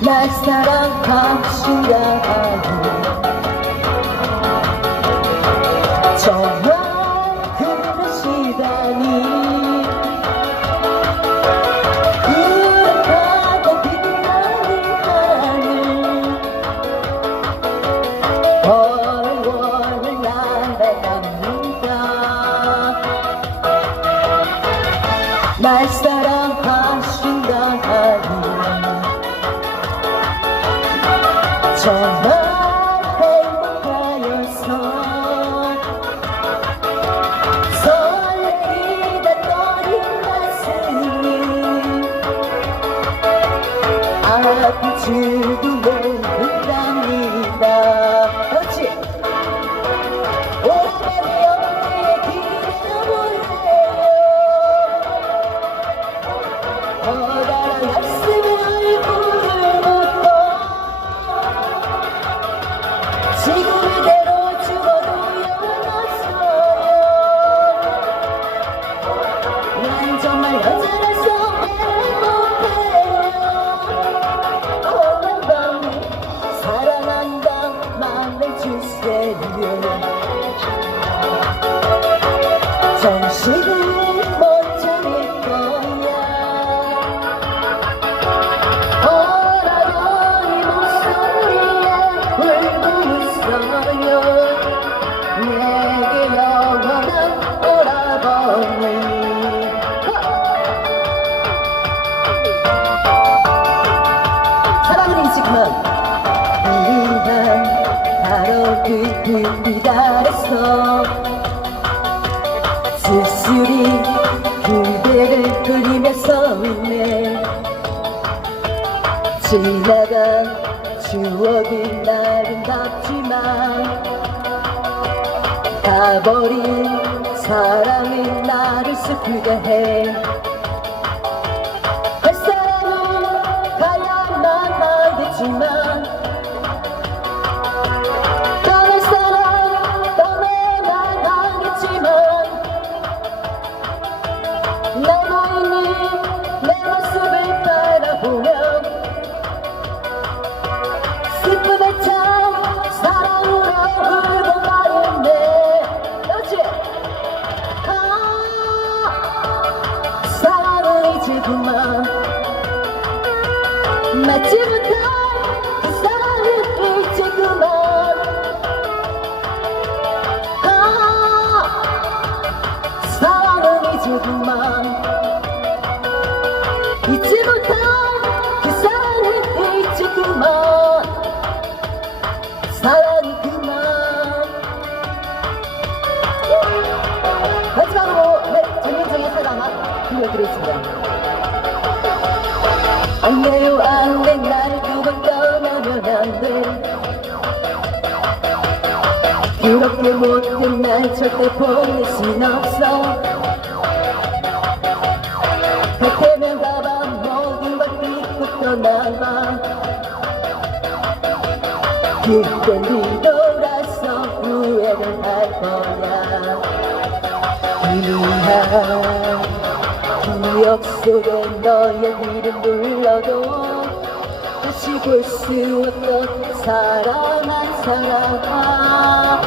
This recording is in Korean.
날 사랑하신다 정말 행복하여서 가슴이 아픈 줄도 지금은 우리는 바로 그분이 달했어 지나간 추억은 아름답지만 가버린 사랑이 나를 슬프게 해 사랑은 이제 그만 아 사랑 안돼요 안돼 나를 두고 떠나면 안돼. 그렇게 못된 날 절대 보낼 순 없어. 그때면 가봐 모든 걸 잊고 떠나봐 그땐 뒤돌아서 후회를 할 거야. 희미한 기억 속에 너의 이름 불러도 다시 볼 수 없던 사랑한 사랑아